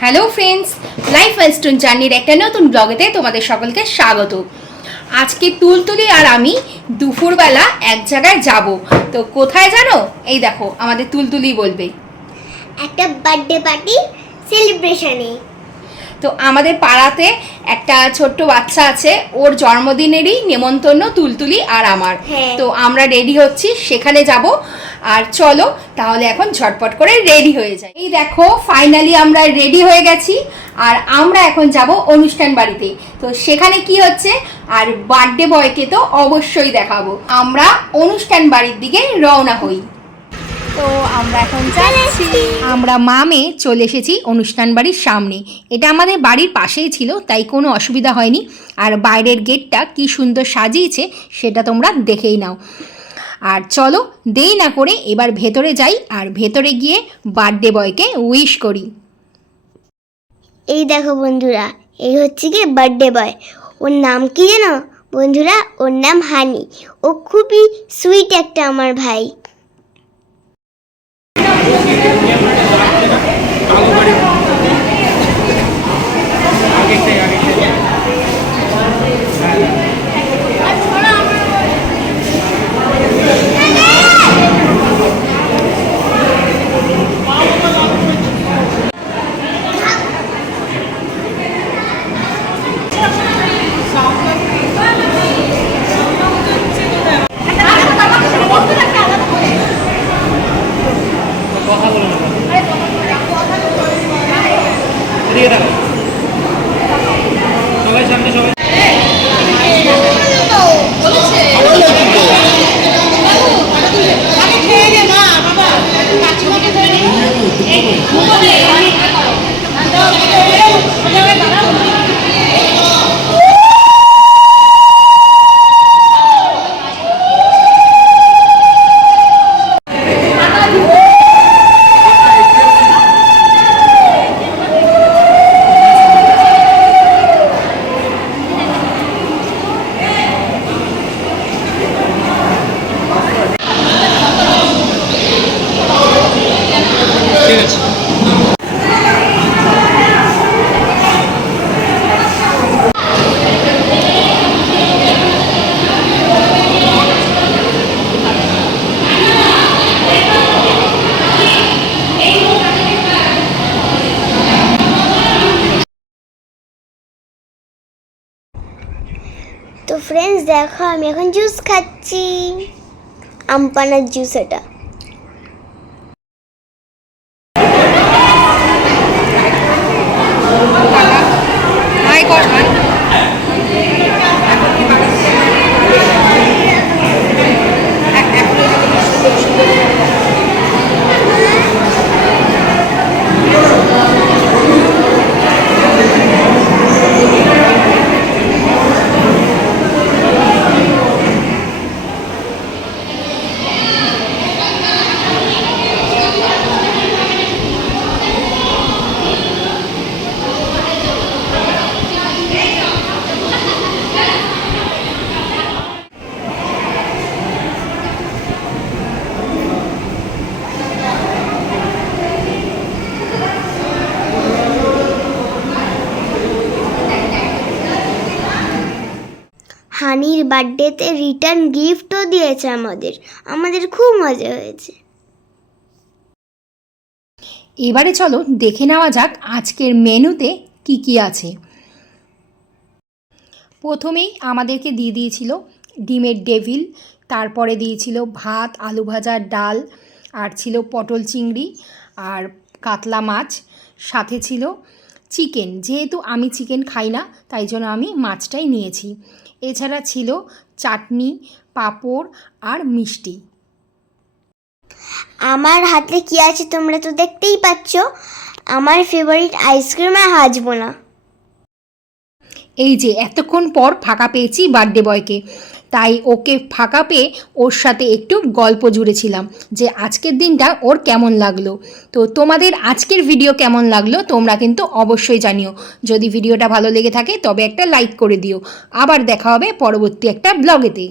Hello friend's life Weston জার্নির একটা নতুন ব্লগেতে তোমাদের সকলকে স্বাগত। আজকে তুলতুলি আর আমি দুপুরবেলা এক জায়গায় যাব। তো কোথায় জানো? এই দেখো, আমাদের তুলতুলি বলবে। একটা বার্থডে পার্টি সেলিব্রেশনে তো আমাদের পাড়াতে একটা ছোট্ট বাচ্চা আছে ওর জন্মদিনেরই নেমন্তন্ন তুলতুলি আর আমার। হ্যাঁ। তো আমরা রেডি হচ্ছি সেখানে যাব। আর চলো তাহলে এখন ঝটপট করে রেডি হয়ে যাই। এই দেখো ফাইনালি আমরা রেডি হয়ে গেছি আর আমরা এখন যাব অনুষ্ঠান বাড়িতে। তো সেখানে কি হচ্ছে আর বার্থডে বয়কে তো অবশ্যই দেখাবো। আমরা অনুষ্ঠান বাড়ির দিকে রওনা হই। তো আমরা এখন যাচ্ছি। আমরা মামে চলে এসেছি অনুষ্ঠান বাড়ির সামনে। এটা আমাদের বাড়ির পাশেই ছিল, তাই কোনো অসুবিধা হয়নি। আর বাইরের গেটটা কি সুন্দর সাজিয়েছে, সেটা তোমরা দেখেই নাও। আর চলো দেই না করে এবার ভেতরে যাই, আর ভেতরে গিয়ে বার্থডে বয়কে উইশ করি। এই দেখো বন্ধুরা, এই হচ্ছে কি বার্থডে বয়। ওর নাম কি জানো বন্ধুরা, ওর নাম হানি। ও খুবই সুইট একটা আমার ভাই। Pedreira. ঠিক তো ফ্রেন্ডস দেখো আমি এখন জুস খাচ্ছি। আমপানার জুস এটা। হানির বার্থডেতে রিটার্ন গিফটও দিয়েছে আমাদের। আমাদের খুব মজা হয়েছে। এবারে চলো দেখে নেওয়া যাক আজকের মেনুতে কি কি আছে। প্রথমেই আমাদেরকে দিয়ে দিয়েছিল ডিমের ডেভিল, তারপরে দিয়েছিল ভাত, আলু ভাজা ডাল, আর ছিল পটল চিংড়ি আর কাতলা মাছ, সাথে ছিল চিকেন। যেহেতু আমি চিকেন খাই না তাই জন্য আমি মাছটাই নিয়েছি। এছাড়া ছিল চাটনি পাঁপড় আর মিষ্টি। আমার হাতে কি আছে তোমরা তো দেখতেই পাচ্ছ। আমার ফেভারিট আইসক্রিম আর হাজবো এই যে এতক্ষণ পর ফাঁকা পেয়েছি বার্থডে বয়কে তাই ওকে ফাঁকা পেয়ে ওর সাথে একটু গল্প জুড়েছিলাম যে আজকের দিনটা ওর কেমন লাগল। তো তোমাদের আজকের ভিডিও কেমন লাগল তোমরা কিন্তু অবশ্যই জানিও। যদি ভিডিওটা ভালো লেগে থাকে তবে একটা লাইক করে দিও। আবার দেখা হবে পরবর্তী একটা ব্লগেতে